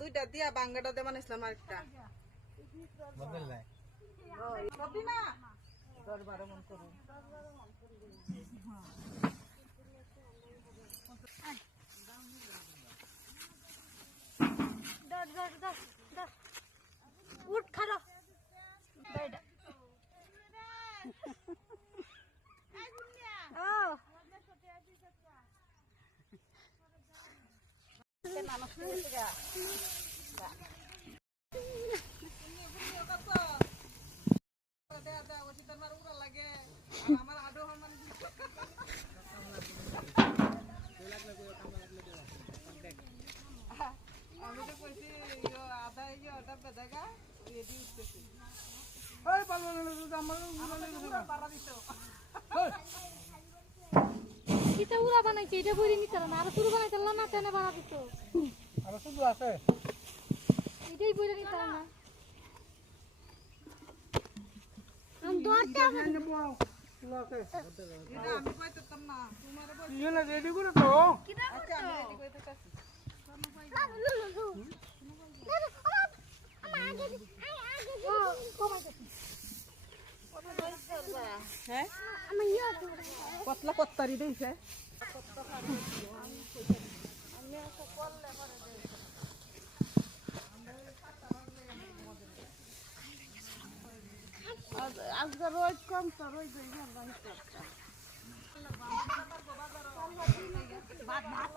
দুইটা দিয়া বাঙ্গাটা দিয়ে বানাইছিলাম আরেকটা বদল নাই সবই না 10-12 মন করুন উঠ খালো বেটা ও মানুষ আমি তো কইছি আধা আধা বেদাগা রেডি উঠতেছি এই পালন আমার পারা দিছো কিটা উড়া বানাইছে এটা বইরে নিতে না আর শুরু বানাইতে না তেনে বানা দিত আর শুধু আছে এটাই বইরে নিতে না আম দরটা এটা আমি কইতাম না তোমারে বল ইয়ে রেডি করে তো আচ্ছা আমি রেডি কইতাছি হ্যাঁ কতলা কত্তারি দিয়েছে আজকে রোজ কম তো রোজ ভাত ভাত